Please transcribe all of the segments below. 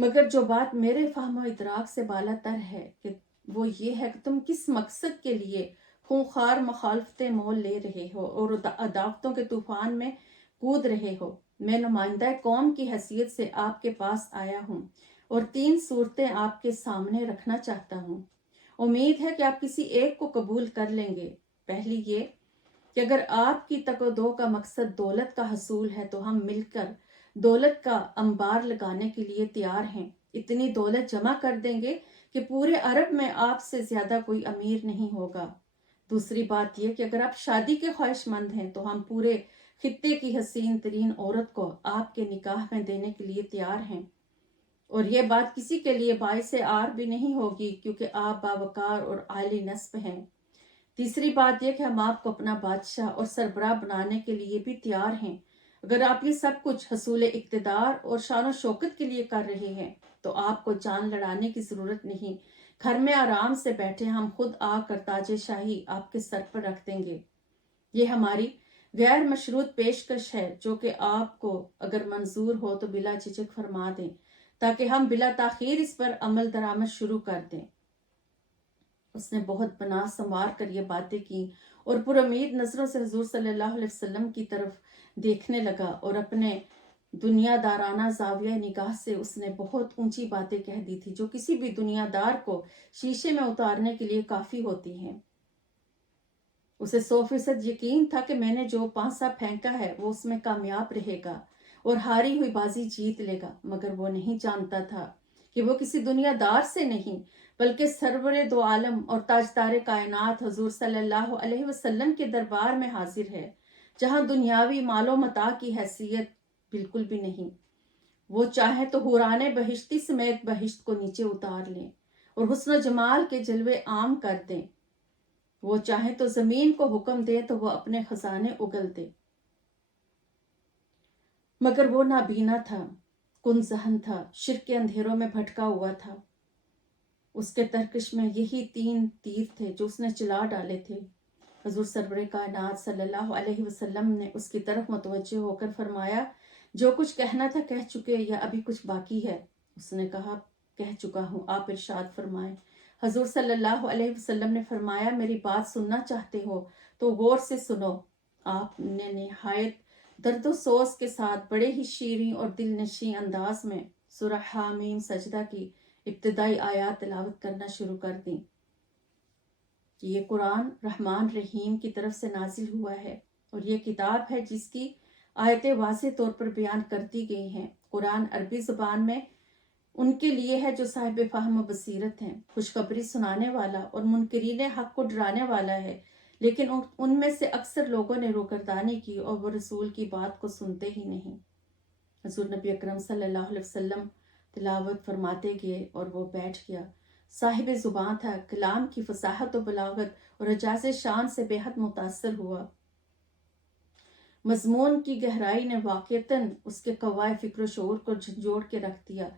مگر جو بات میرے فہم و ادراک سے بالا تر ہے کہ وہ یہ ہے کہ تم کس مقصد کے لیے خونخوار مخالفتیں مول لے رہے ہو اور عداوتوں کے طوفان میں کود رہے ہو۔ میں نمائندہ قوم کی حیثیت سے آپ کے پاس آیا ہوں اور 3 صورتیں آپ کے سامنے رکھنا چاہتا ہوں۔ امید ہے کہ آپ کسی ایک کو قبول کر لیں گے۔ پہلی یہ کہ اگر آپ کی تک و دو کا مقصد دولت کا حصول ہے تو ہم مل کر دولت کا انبار لگانے کے لیے تیار ہیں۔ اتنی دولت جمع کر دیں گے کہ پورے عرب میں آپ سے زیادہ کوئی امیر نہیں ہوگا۔ دوسری بات یہ کہ اگر آپ شادی کے خواہش مند ہیں تو ہم پورے خطے کی حسین ترین عورت کو آپ کے نکاح میں دینے کے لیے تیار ہیں، اور یہ بات کسی کے لیے باعث عار بھی نہیں ہوگی کیونکہ آپ باوقار اور عالی نسب ہیں۔ تیسری بات یہ کہ ہم آپ کو اپنا بادشاہ اور سربراہ بنانے کے لیے بھی تیار ہیں۔ اگر آپ یہ سب کچھ حصول اقتدار اور شان و شوکت کے لیے کر رہے ہیں تو آپ کو جان لڑانے کی ضرورت نہیں، گھر میں آرام سے بیٹھے ہم خود آ کر تاج شاہی آپ کے سر پر رکھ دیں گے۔ یہ ہماری غیر مشروط پیشکش ہے جو کہ آپ کو اگر منظور ہو تو بلا جھجک فرما دیں تاکہ ہم بلا تاخیر اس پر عمل درآمد شروع کر دیں۔ اس نے بہت بنا سنوار کر یہ باتیں کی اور پر امید نظروں سے حضور صلی اللہ علیہ وسلم کی طرف دیکھنے لگا، اور اپنے دنیا دارانہ زاویہ نگاہ سے اس نے بہت اونچی باتیں کہہ دی تھی جو کسی بھی دنیا دار کو شیشے میں اتارنے کے لیے کافی ہوتی ہیں۔ اسے 100% یقین تھا کہ میں نے جو پانسا پھینکا ہے وہ اس میں کامیاب رہے گا اور ہاری ہوئی بازی جیت لے گا، مگر وہ نہیں جانتا تھا کہ وہ کسی دنیا دار سے نہیں بلکہ سرور دو عالم اور تاجدار کائنات حضور صلی اللہ علیہ وسلم کے دربار میں حاضر ہے، جہاں دنیاوی مال و متاع کی حیثیت بالکل بھی نہیں۔ وہ چاہے تو حوران بہشتی سمیت بہشت کو نیچے اتار لیں اور حسن و جمال کے جلوے عام کر دیں۔ وہ چاہے تو زمین کو حکم دے تو وہ اپنے خزانے اگل دے، مگر وہ نابینا تھا، کن ذہن تھا، شرک کے اندھیروں میں بھٹکا ہوا تھا۔ اس کے ترکش میں یہی 3 تیر تھے جو اس نے چلا ڈالے تھے۔ حضور سرور کائنات صلی اللہ علیہ وسلم نے اس کی طرف متوجہ ہو کر فرمایا، جو کچھ کہنا تھا کہہ چکے یا ابھی کچھ باقی ہے؟ اس نے کہا، کہہ چکا ہوں، آپ ارشاد فرمائیں۔ حضور صلی اللہ علیہ وسلم نے فرمایا، میری بات سننا چاہتے ہو تو غور سے سنو۔ آپ نے نہایت درد و سوز کے ساتھ بڑے ہی شیریں اور دل نشیں انداز میں سورہ حامیم سجدہ کی ابتدائی آیات تلاوت کرنا شروع کر دیں کہ یہ قرآن رحمان رحیم کی طرف سے نازل ہوا ہے اور یہ کتاب ہے جس کی آیتیں واضح طور پر بیان کر دی گئی ہیں۔ قرآن عربی زبان میں ان کے لیے ہے جو صاحب فہم و بصیرت ہیں، خوشخبری سنانے والا اور منکرین حق کو ڈرانے والا ہے، لیکن ان میں سے اکثر لوگوں نے روگردانی کی اور وہ رسول کی بات کو سنتے ہی نہیں۔ حضور نبی اکرم صلی اللہ علیہ وسلم تلاوت فرماتے گئے اور وہ بیٹھ گیا۔ صاحب زبان تھا، کلام کی فصاحت و بلاغت اور اعجاز شان سے بے حد متاثر ہوا۔ مضمون کی گہرائی نے واقعتاً اس کے قوائے فکر و شعور کو جھنجھوڑ کے رکھ دیا۔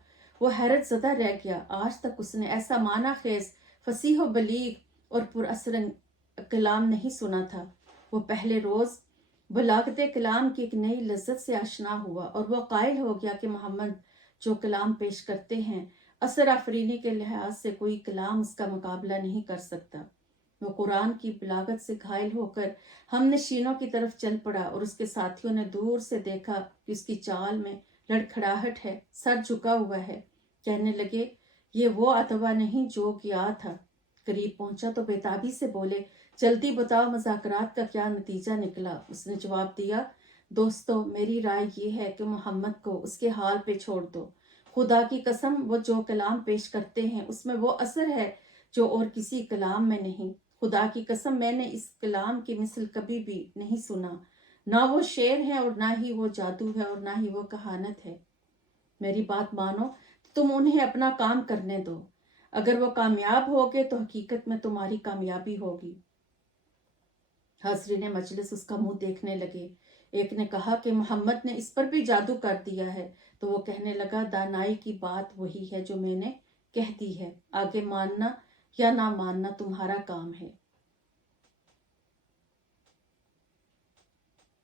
وہ حیرت زدہ رہ گیا۔ آج تک اس نے ایسا معنی خیز، فصیح و بلیغ اور پر اثر کلام نہیں سنا تھا۔ وہ پہلے روز بلاغت کلام کی ایک نئی لذت سے آشنا ہوا اور وہ قائل ہو گیا کہ محمد جو کلام پیش کرتے ہیں، اثر آفرینی کے لحاظ سے کوئی کلام اس کا مقابلہ نہیں کر سکتا۔ وہ قرآن کی بلاغت سے گھائل ہو کر ہم نشینوں کی طرف چل پڑا اور اس کے ساتھیوں نے دور سے دیکھا کہ اس کی چال میں لڑکھڑاہٹ ہے، سر جھکا ہوا ہے۔ کہنے لگے، یہ وہ اتبا نہیں جو گیا تھا۔ قریب پہنچا تو بےتابی سے بولے، جلدی بتاؤ مذاکرات کا کیا نتیجہ نکلا؟ اس نے جواب دیا، دوستو میری رائے یہ ہے کہ محمد کو اس کے حال پہ چھوڑ دو۔ خدا کی قسم وہ جو کلام پیش کرتے ہیں اس میں وہ اثر ہے جو اور کسی کلام میں نہیں۔ خدا کی قسم میں نے اس کلام کی مثل کبھی بھی نہیں سنا، نہ وہ شعر ہے اور نہ ہی وہ جادو ہے اور نہ ہی وہ کہانت ہے۔ میری بات مانو تو تم انہیں اپنا کام کرنے دو، اگر وہ کامیاب ہوگے تو حقیقت میں تمہاری کامیابی ہوگی۔ حاضرین مجلس اس کا منہ دیکھنے لگے۔ ایک نے کہا کہ محمد نے اس پر بھی جادو کر دیا ہے، تو وہ کہنے لگا، دانائی کی بات وہی ہے جو میں نے کہہ دی ہے، آگے ماننا یا نہ ماننا تمہارا کام ہے۔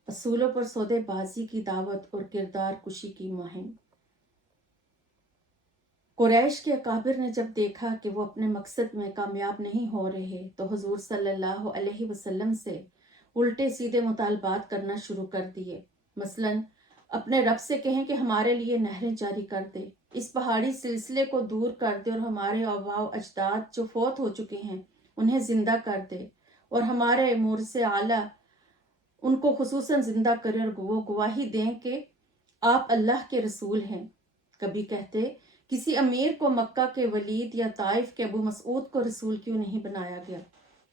اصولوں پر سودے بازی کی دعوت اور کردار کشی کی مہم۔ قریش کے اکابر نے جب دیکھا کہ وہ اپنے مقصد میں کامیاب نہیں ہو رہے تو حضور صلی اللہ علیہ وسلم سے الٹے سیدھے مطالبات کرنا شروع کر دیے۔ مثلاً اپنے رب سے کہیں کہ ہمارے لیے نہریں جاری کر دے، اس پہاڑی سلسلے کو دور کر دے، اور ہمارے آباء و اجداد جو فوت ہو چکے ہیں انہیں زندہ کر دے، اور ہمارے مورث اعلیٰ ان کو خصوصاً زندہ کرے، اور وہ گواہی دیں کہ آپ اللہ کے رسول ہیں۔ کبھی کہتے کسی امیر کو مکہ کے ولید یا طائف کے ابو مسعود کو رسول کیوں نہیں بنایا گیا؟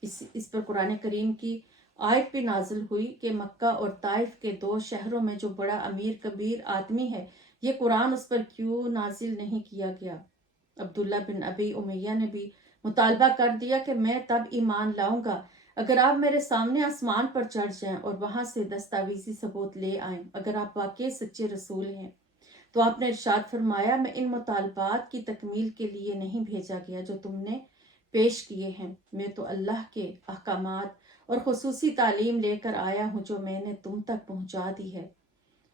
اس پر قرآن کریم کی آیت بھی نازل ہوئی کہ مکہ اور طائف کے 2 شہروں میں جو بڑا امیر کبیر آدمی ہے، یہ قرآن اس پر کیوں نازل نہیں کیا گیا؟ عبداللہ بن ابی امیہ نے بھی مطالبہ کر دیا کہ میں تب ایمان لاؤں گا اگر آپ میرے سامنے آسمان پر چڑھ جائیں اور وہاں سے دستاویزی ثبوت لے آئیں، اگر آپ واقعی سچے رسول ہیں۔ تو آپ نے ارشاد فرمایا، میں ان مطالبات کی تکمیل کے لیے نہیں بھیجا گیا جو تم نے پیش کیے ہیں، میں تو اللہ کے احکامات اور خصوصی تعلیم لے کر آیا ہوں جو میں نے تم تک پہنچا دی ہے۔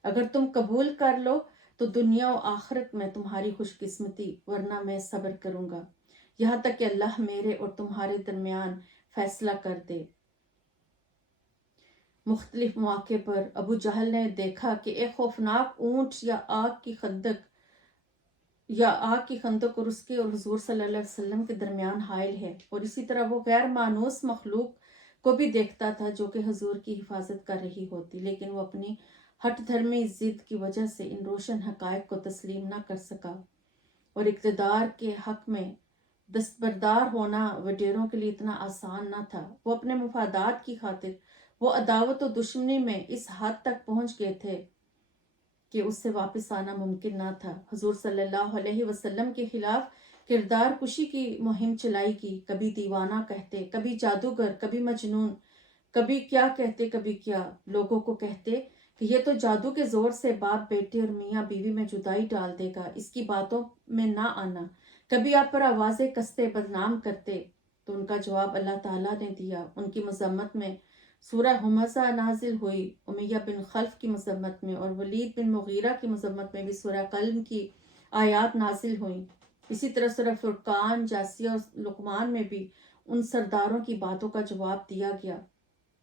اگر تم قبول کر لو تو دنیا و آخرت میں تمہاری خوش قسمتی، ورنہ میں صبر کروں گا یہاں تک کہ اللہ میرے اور تمہارے درمیان فیصلہ کر دے۔ مختلف مواقع پر ابو جہل نے دیکھا کہ ایک خوفناک اونٹ یا آگ کی خندق اور اس کے اور حضور صلی اللہ علیہ وسلم کے درمیان حائل ہے، اور اسی طرح وہ غیر مانوس مخلوق کو بھی دیکھتا تھا جو کہ حضور کی حفاظت کر رہی ہوتی، لیکن وہ اپنی ہٹ دھرمی ضد کی وجہ سے ان روشن حقائق کو تسلیم نہ کر سکا، اور اقتدار کے حق میں دستبردار ہونا وڈیروں کے لیے اتنا آسان نہ تھا۔ وہ اپنے مفادات کی خاطر وہ عداوت و دشمنی میں اس حد تک پہنچ گئے تھے کہ اس سے واپس آنا ممکن نہ تھا۔ حضور صلی اللہ علیہ وسلم کے خلاف کردار کشی کی مہم چلائی گئی، کبھی دیوانہ کہتے، کبھی جادوگر، کبھی مجنون، کبھی کیا کہتے، کبھی کیا۔ لوگوں کو کہتے کہ یہ تو جادو کے زور سے باپ بیٹے اور میاں بیوی میں جدائی ڈال دے گا، اس کی باتوں میں نہ آنا۔ کبھی آپ پر آوازیں کستے، بدنام کرتے، تو ان کا جواب اللہ تعالیٰ نے دیا۔ ان کی مذمت میں سورہ ہمزہ نازل ہوئی، امیہ بن خلف کی مذمت میں، اور ولید بن مغیرہ کی مذمت میں بھی سورہ قلم کی آیات نازل ہوئیں۔ اسی طرح سورہ فرقان، جاسیہ اور لقمان میں بھی ان سرداروں کی باتوں کا جواب دیا گیا،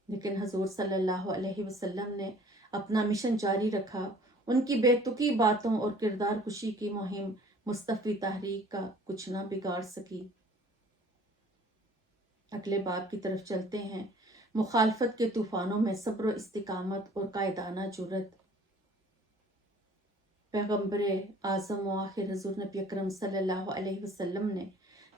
لیکن حضور صلی اللہ علیہ وسلم نے اپنا مشن جاری رکھا۔ ان کی بے تکی باتوں اور کردار کشی کی مہم مصطفی تحریک کا کچھ نہ بگاڑ سکی۔ اگلے باب کی طرف چلتے ہیں۔ مخالفت کے طوفانوں میں صبر و استقامت اور قائدانہ جرات۔ پیغمبر اعظم و آخر حضور نبی اکرم صلی اللہ علیہ وسلم نے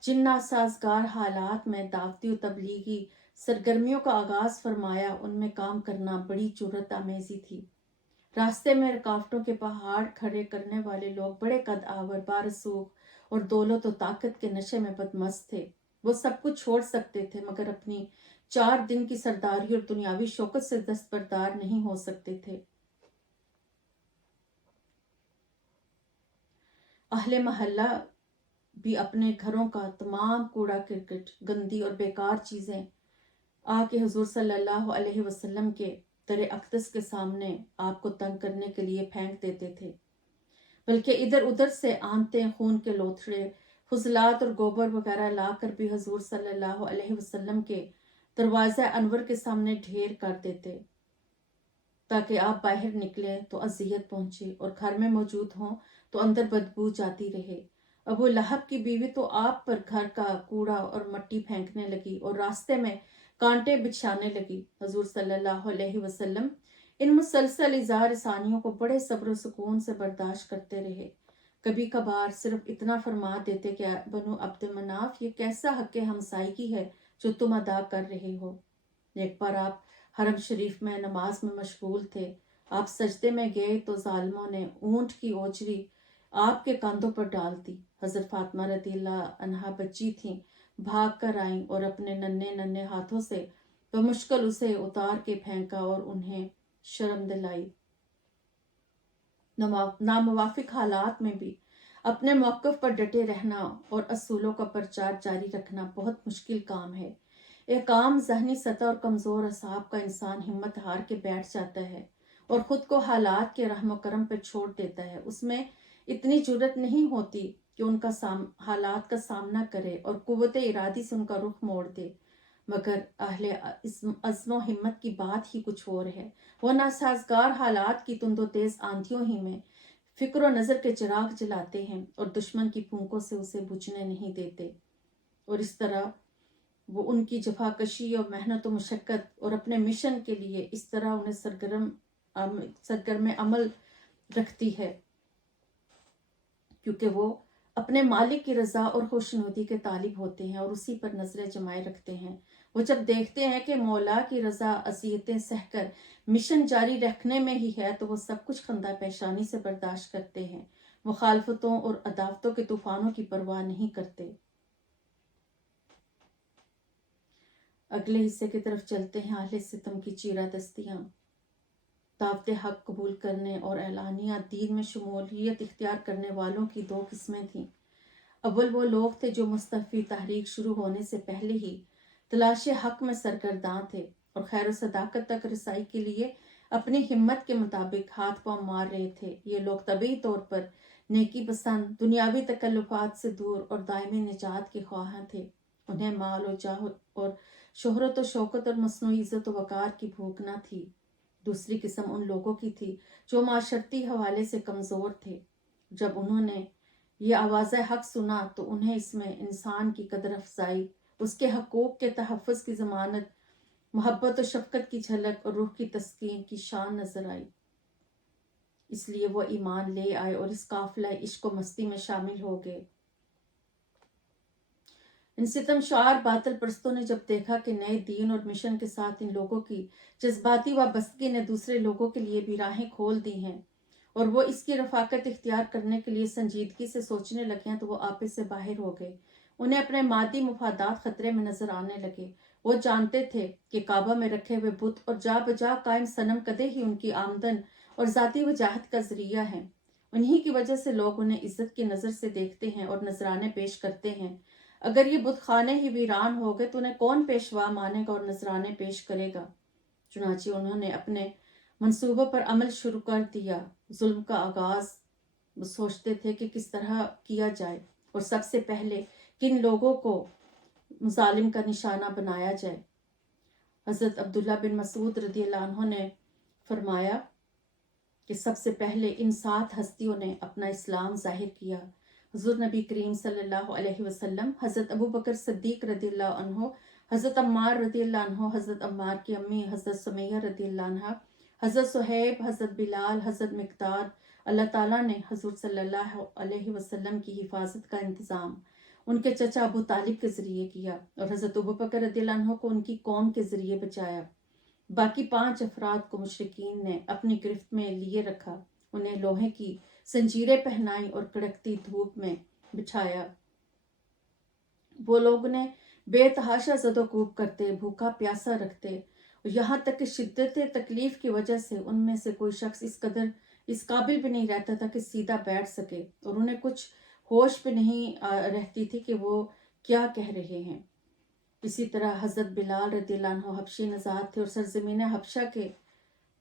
جن ناسازگار حالات میں دعوتی و تبلیغی سرگرمیوں کا آغاز فرمایا، ان میں کام کرنا بڑی جرات آمیزی تھی۔ راستے میں رکاوٹوں کے پہاڑ کھڑے کرنے والے لوگ بڑے قد آور، بارسوخ اور دولت و طاقت کے نشے میں بدمست تھے۔ وہ سب کچھ چھوڑ سکتے تھے مگر اپنی 4 دن کی سرداری اور دنیاوی شوکت سے دستبردار نہیں ہو سکتے تھے۔ اہل محلہ بھی اپنے گھروں کا تمام کوڑا کرکٹ، گندی اور بیکار چیزیں آ کے حضور صلی اللہ علیہ وسلم کے در اقدس کے سامنے آپ کو تنگ کرنے کے لیے پھینک دیتے تھے، بلکہ ادھر ادھر سے آنتیں، خون کے لوتھڑے، فضلات اور گوبر وغیرہ لا کر بھی حضور صلی اللہ علیہ وسلم کے دروازہ انور کے سامنے ڈھیر کر دیتے، تاکہ آپ باہر نکلیں تو اذیت پہنچے اور گھر میں موجود ہوں تو اندر بدبو جاتی رہے۔ ابو لہب کی بیوی تو آپ پر گھر کا کوڑا اور مٹی پھینکنے لگی اور راستے میں کانٹے بچھانے لگی۔ حضور صلی اللہ علیہ وسلم ان مسلسل اظہار رسانیوں کو بڑے صبر و سکون سے برداشت کرتے رہے۔ کبھی کبھار صرف اتنا فرما دیتے کہ بنو عبد مناف، یہ کیسا حق ہمسائیگی ہے جو تم ادا کر رہے ہو۔ ایک بار آپ حرم شریف میں نماز میں مشغول تھے، آپ سجدے میں گئے تو ظالموں نے اونٹ کی اوجری آپ کے کاندھوں پر ڈال دی۔ حضرت فاطمہ رضی اللہ عنہا بچی تھیں، بھاگ کر آئیں اور اپنے ننھے ننھے ہاتھوں سے بمشکل اسے اتار کے پھینکا اور انہیں شرم دلائی۔ ناموافق حالات میں بھی اپنے موقف پر ڈٹے رہنا اور اصولوں کا پرچار جاری رکھنا بہت مشکل کام ہے۔ ایک عام ذہنی سطح اور کمزور اعصاب کا انسان ہمت ہار کے بیٹھ جاتا ہے اور خود کو حالات کے رحم و کرم پر چھوڑ دیتا ہے۔ اس میں اتنی جرات نہیں ہوتی کہ ان کا حالات کا سامنا کرے اور قوت ارادی سے ان کا رخ موڑ دے، مگر اہل عزم و ہمت کی بات ہی کچھ اور ہے۔ وہ ناسازگار حالات کی تند و تیز آندھیوں ہی میں فکر و نظر کے چراغ جلاتے ہیں اور دشمن کی پھونکوں سے اسے بجھنے نہیں دیتے، اور اس طرح وہ ان کی جفاکشی اور محنت و مشقت اور اپنے مشن کے لیے اس طرح انہیں سرگرم عمل رکھتی ہے، کیونکہ وہ اپنے مالک کی رضا اور خوشنودی کے طالب ہوتے ہیں اور اسی پر نظریں جمائے رکھتے ہیں۔ وہ جب دیکھتے ہیں کہ مولا کی رضا اذیتیں سہ کر مشن جاری رکھنے میں ہی ہے تو وہ سب کچھ خندہ پیشانی سے برداشت کرتے ہیں، مخالفتوں اور عداوتوں کے طوفانوں کی پرواہ نہیں کرتے۔ اگلے حصے کی طرف چلتے ہیں۔ اہل ستم کی چیرہ دستیاں۔ دعوت حق قبول کرنے اور اعلانیہ دین میں شمولیت اختیار کرنے والوں کی دو قسمیں تھیں۔ اول وہ لوگ تھے جو مصطفی تحریک شروع ہونے سے پہلے ہی تلاش حق میں سرگرداں تھے اور خیر و صداقت تک رسائی کے لیے اپنی ہمت کے مطابق ہاتھ پاؤں مار رہے تھے۔ یہ لوگ طبعی طور پر نیکی پسند، دنیاوی تکلفات سے دور اور دائمی نجات کے خواہاں تھے۔ انہیں مال و جاہ اور شہرت و شوکت اور مصنوعی عزت و وقار کی بھوک نہ تھی۔ دوسری قسم ان لوگوں کی تھی جو معاشرتی حوالے سے کمزور تھے۔ جب انہوں نے یہ آواز حق سنا تو انہیں اس میں انسان کی قدر افزائی، اس کے حقوق کے تحفظ کی ضمانت، محبت و شفقت کی جھلک اور روح کی تسکین کی شان نظر آئی۔ اس لیے وہ ایمان لے آئے اور اس قافلہ عشق و مستی میں شامل ہو گئے۔ ان ستم شعار باطل پرستوں نے جب دیکھا کہ نئے دین اور مشن کے ساتھ ان لوگوں کی جذباتی وابستگی نے دوسرے لوگوں کے لیے بھی راہیں کھول دی ہیں اور وہ اس کی رفاقت اختیار کرنے کے لیے سنجیدگی سے سوچنے لگے ہیں تو وہ آپے سے باہر ہو گئے۔ انہیں اپنے مادی مفادات خطرے میں نظر آنے لگے۔ وہ جانتے تھے کہ کعبہ میں رکھے ہوئے بت اور جا بجا قائم صنم کدے ہی ان کی آمدن اور ذاتی وجاہت کا ذریعہ ہیں۔ انہی کی وجہ سے لوگ انہیں عزت کی نظر سے دیکھتے ہیں اور نذرانے پیش کرتے ہیں۔ اگر یہ بت خانے ہی ویران ہو گئے تو انہیں کون پیشوا مانے گا اور نذرانے پیش کرے گا؟ چنانچہ انہوں نے اپنے منصوبوں پر عمل شروع کر دیا۔ ظلم کا آغاز وہ سوچتے تھے کہ کس طرح کیا جائے اور سب سے پہلے کن لوگوں کو مظالم کا نشانہ بنایا جائے۔ حضرت عبداللہ بن مسعود رضی اللہ عنہ نے فرمایا کہ سب سے پہلے ان 7 ہستیوں نے اپنا اسلام ظاہر کیا۔ حضور نبی کریم صلی اللہ علیہ وسلم، حضرت ابو بکر صدیق رضی اللہ عنہ، حضرت عمار رضی اللہ عنہ، حضرت عمار کی امی حضرت سمیہ رضی اللہ عنہ، حضرت صہیب، حضرت بلال، حضرت مقداد۔ اللہ تعالیٰ نے حضور صلی اللہ علیہ وسلم کی حفاظت کا انتظام ان کے چچا ابو طالب کے ذریعے کیا اور حضرت ابو بکر رضی اللہ عنہ کو ان کی قوم کے ذریعے بچایا۔ باقی 5 افراد کو مشرکین نے اپنی گرفت میں لیے رکھا، انہیں لوہے کی زنجیریں پہنائی اور کڑکتی دھوپ میں بچھایا۔ وہ لوگ انہیں بے تحاشا زد و کوب کرتے، بھوکا پیاسا رکھتے، یہاں تک کہ شدت تکلیف کی وجہ سے ان میں سے کوئی شخص اس قابل بھی نہیں رہتا تھا کہ سیدھا بیٹھ سکے، اور انہیں کچھ ہوش بھی نہیں رہتی تھی کہ وہ کیا کہہ رہے ہیں۔ اسی طرح حضرت بلال رضی اللہ عنہ حبشی نژاد تھے اور سرزمین حبشہ کے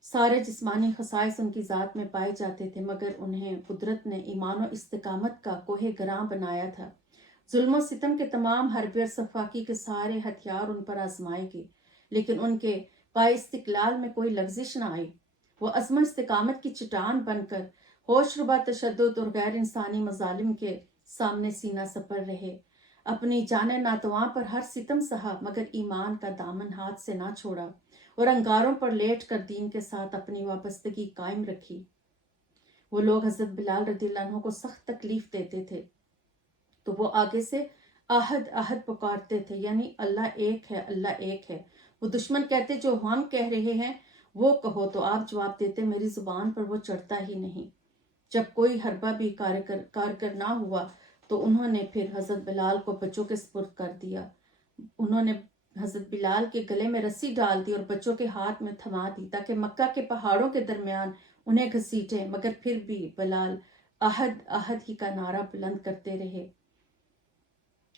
سارے جسمانی خصائص ان کی ذات میں پائے جاتے تھے، مگر انہیں قدرت نے ایمان و استقامت کا کوہ گراں بنایا تھا۔ ظلم و ستم کے تمام حربے اور صفاقی کے سارے ہتھیار ان پر آزمائے گئے، لیکن ان کے پائے استقلال میں کوئی لغزش نہ آئی۔ وہ عزم و استقامت کی چٹان بن کر ہوش ربا تشدد اور غیر انسانی مظالم کے سامنے سینہ سپر رہے۔ اپنی جان ناتواں پر ہر ستم سہا، مگر ایمان کا دامن ہاتھ سے نہ چھوڑا اور انگاروں پر لیٹ کر دین کے ساتھ اپنی وابستگی قائم رکھی۔ وہ لوگ حضرت بلال رضی اللہ عنہ کو سخت تکلیف دیتے تھے تو وہ آگے سے احد احد پکارتے تھے، یعنی اللہ ایک ہے، اللہ ایک ہے۔ وہ دشمن کہتے جو ہم کہہ رہے ہیں وہ کہو، تو آپ جواب دیتے میری زبان پر وہ چڑھتا ہی نہیں۔ جب کوئی حربہ بھی کارگر نہ ہوا تو انہوں نے پھر حضرت بلال کو بچوں کے سپرد کر دیا۔ انہوں نے حضرت بلال کے گلے میں رسی ڈال دی اور بچوں کے ہاتھ میں تھما دی تاکہ مکہ کے پہاڑوں کے درمیان انہیں گھسیٹیں، مگر پھر بھی بلال احد احد ہی کا نعرہ بلند کرتے رہے۔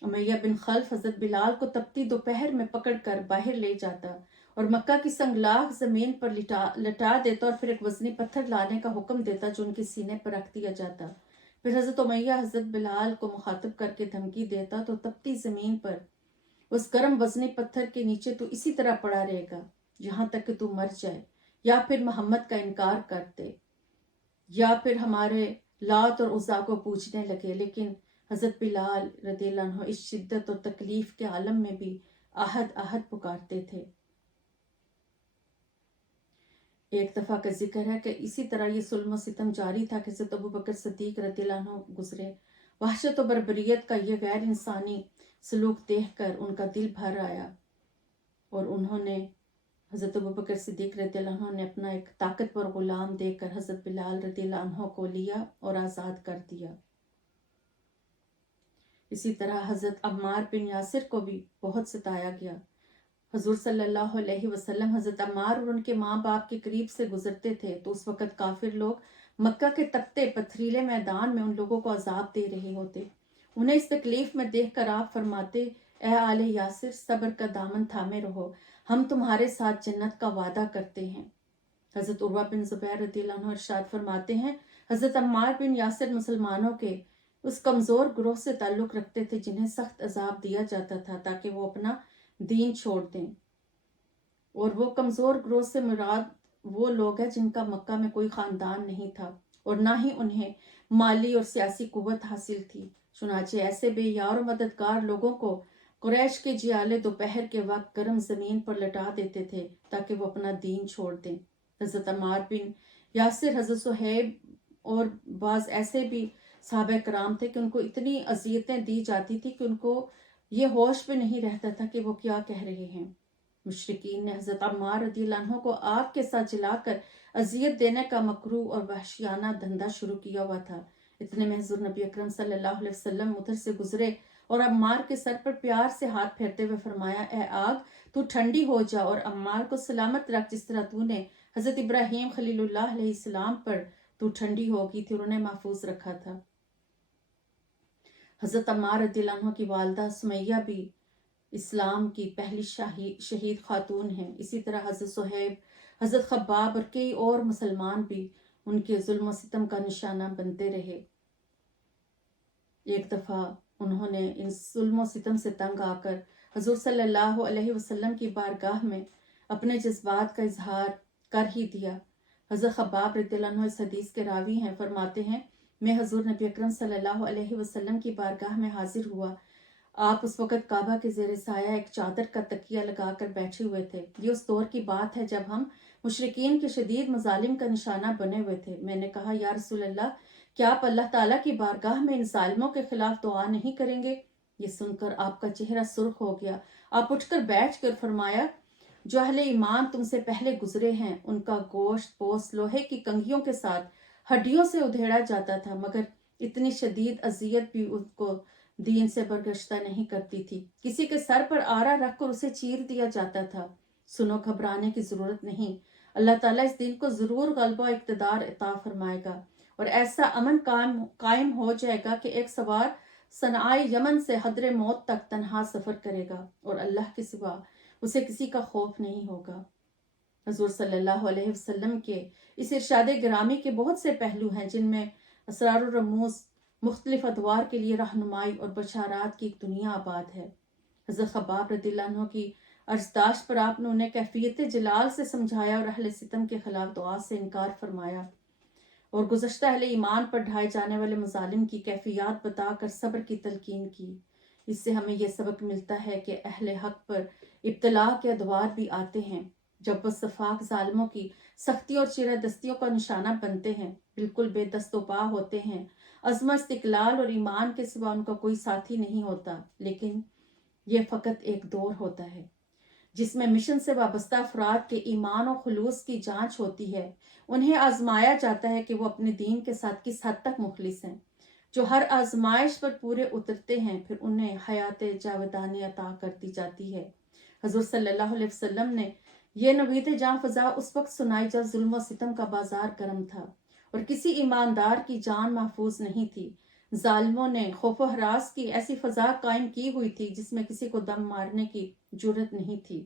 امیہ بن خلف حضرت بلال کو تپتی دوپہر میں پکڑ کر باہر لے جاتا اور مکہ کی سنگلاخ زمین پر لٹا دیتا اور پھر ایک وزنی پتھر لانے کا حکم دیتا جو ان کے سینے پر رکھ دیا جاتا۔ پھر حضرت امیہ حضرت بلال کو مخاطب کر کے دھمکی دیتا تو تپتی زمین پر اس گرم وزنی پتھر کے نیچے تو اسی طرح پڑا رہے گا یہاں تک کہ تو مر جائے، یا پھر محمد کا انکار کر دے، یا پھر ہمارے لات اور عزا کو پوجنے لگے۔ لیکن حضرت بلال رضی اللہ عنہ اس شدت اور تکلیف کے عالم میں بھی احد احد پکارتے تھے۔ ایک دفعہ کا ذکر ہے کہ اسی طرح یہ ظلم و ستم جاری تھا کہ حضرت ابوبکر صدیق رضی اللہ عنہ گزرے۔ وحشت و بربریت کا یہ غیر انسانی سلوک دیکھ کر ان کا دل بھر آیا، اور انہوں نے حضرت ابوبکر صدیق رضی اللہ عنہ نے اپنا ایک طاقتور غلام دے کر حضرت بلال رضی اللہ عنہ کو لیا اور آزاد کر دیا۔ اسی طرح حضرت عمار بن یاسر کو بھی بہت ستایا گیا۔ حضور صلی اللہ علیہ وسلم حضرت عمار اور ان کے ماں باپ کے قریب سے گزرتے تھے تو اس وقت کافر لوگ مکہ کے تپتے پتھریلے میدان میں ان لوگوں کو عذاب دے رہے ہوتے۔ انہیں اس تکلیف میں دیکھ کر آپ فرماتے، اے آل یاسر، صبر کا دامن تھامے رہو، ہم تمہارے ساتھ جنت کا وعدہ کرتے ہیں۔ حضرت عروہ بن زبیر رضی اللہ عنہ ارشاد فرماتے ہیں، حضرت عمار بن یاسر مسلمانوں کے اس کمزور گروہ سے تعلق رکھتے تھے جنہیں سخت عذاب دیا جاتا تھا تاکہ وہ اپنا دین چھوڑ دیں، اور وہ کمزور گروہ سے مراد وہ لوگ ہیں جن کا مکہ میں کوئی خاندان نہیں تھا اور نہ ہی انہیں مالی اور سیاسی قوت حاصل تھی۔ چنانچہ ایسے بے یار و مددگار لوگوں کو قریش کے جیالے دوپہر کے وقت گرم زمین پر لٹا دیتے تھے تاکہ وہ اپنا دین چھوڑ دیں۔ حضرت عمار بن یاسر، حضرت صہیب اور بعض ایسے بھی صحابہ کرام تھے کہ ان کو اتنی اذیتیں دی جاتی تھی کہ ان کو یہ ہوش بھی نہیں رہتا تھا کہ وہ کیا کہہ رہے ہیں۔ مشرکین نے حضرت عمار رضی اللہ عنہ کو آگ کے ساتھ جلا کر اذیت دینے کا مکروہ اور وحشیانہ دھندا شروع کیا ہوا تھا۔ اتنے میں حضور نبی اکرم صلی اللہ علیہ وسلم ادھر سے گزرے اور عمار کے سر پر پیار سے ہاتھ پھیرتے ہوئے فرمایا، اے آگ، تو ٹھنڈی ہو جا اور عمار کو سلامت رکھ جس طرح تو نے حضرت ابراہیم خلیل اللہ علیہ السلام پر تو ٹھنڈی ہو گئی تھی اور انہیں محفوظ رکھا تھا۔ حضرت عمار رضی اللہ عنہ کی والدہ سمیہ بھی اسلام کی پہلی شہید خاتون ہیں۔ اسی طرح حضرت صہیب، حضرت خباب اور کئی اور مسلمان بھی ان کے ظلم و ستم کا نشانہ بنتے رہے۔ ایک دفعہ انہوں نے ان ظلم و ستم سے تنگ آ کر حضور صلی اللہ علیہ وسلم کی بارگاہ میں اپنے جذبات کا اظہار کر ہی دیا۔ حضرت خباب رضی اللہ عنہ اس حدیث کے راوی ہیں، فرماتے ہیں، میں حضور نبی اکرم صلی اللہ علیہ وسلم کی بارگاہ میں حاضر ہوا۔ آپ اس وقت کعبہ کے زیر سایہ ایک چادر کا تکیہ لگا کر بیٹھے ہوئے تھے۔ یہ اس دور کی بات ہے جب ہم مشرکین کے شدید مظالم کا نشانہ بنے ہوئے تھے۔ میں نے کہا، یا رسول اللہ، کیا آپ اللہ تعالیٰ کی بارگاہ میں ان ظالموں کے خلاف دعا نہیں کریں گے؟ یہ سن کر آپ کا چہرہ سرخ ہو گیا۔ آپ اٹھ کر بیٹھ کر فرمایا، جو اہل ایمان تم سے پہلے گزرے ہیں ان کا گوشت پوست لوہے کی کنگھیوں کے ساتھ ہڈیوں سے ادھیڑا جاتا تھا، مگر اتنی شدید اذیت بھی ان کو دین سے برگشتہ نہیں کرتی تھی۔ کسی کے سر پر آرا رکھ کر اسے چیر دیا جاتا تھا۔ سنو، گھبرانے کی ضرورت نہیں، اللہ تعالیٰ اس دین کو ضرور غلبہ و اقتدار عطا فرمائے گا اور ایسا امن قائم ہو جائے گا کہ ایک سوار صنعاء یمن سے حضر موت تک تنہا سفر کرے گا اور اللہ کے سوا اسے کسی کا خوف نہیں ہوگا۔ حضور صلی اللہ علیہ وسلم کے اس ارشاد گرامی کے بہت سے پہلو ہیں جن میں اسرار و رموز، مختلف ادوار کے لیے رہنمائی اور بشارات کی ایک دنیا آباد ہے۔ حضرت خباب رضی اللہ عنہ کی عرضداشت پر آپ نے انہیں کیفیت جلال سے سمجھایا اور اہل ستم کے خلاف دعا سے انکار فرمایا اور گزشتہ اہل ایمان پر ڈھائے جانے والے مظالم کی کیفیات بتا کر صبر کی تلقین کی۔ اس سے ہمیں یہ سبق ملتا ہے کہ اہل حق پر ابتلا کے ادوار بھی آتے ہیں جب وہ صفاق ظالموں کی سختی اور چیرہ دستیوں کا نشانہ بنتے ہیں، بالکل بے دست و پا ہوتے ہیں، عزم استقلال اور ایمان کے سوا ان کا کوئی ساتھی نہیں ہوتا۔ لیکن یہ فقط ایک دور ہوتا ہے جس میں مشن سے وابستہ افراد کے ایمان و خلوص کی جانچ ہوتی ہے۔ انہیں آزمایا جاتا ہے کہ وہ اپنے دین کے ساتھ کس حد تک مخلص ہیں۔ جو ہر آزمائش پر پورے اترتے ہیں پھر انہیں حیات جاودانی عطا کر دی جاتی ہے۔ حضور صلی اللہ علیہ وسلم نے یہ نوید جاں فضا اس وقت سنائی جب ظلم و ستم کا بازار گرم تھا اور کسی ایماندار کی جان محفوظ نہیں تھی۔ ظالموں نے خوف و ہراس کی ایسی فضا قائم کی ہوئی تھی جس میں کسی کو دم مارنے کی جرت نہیں تھی۔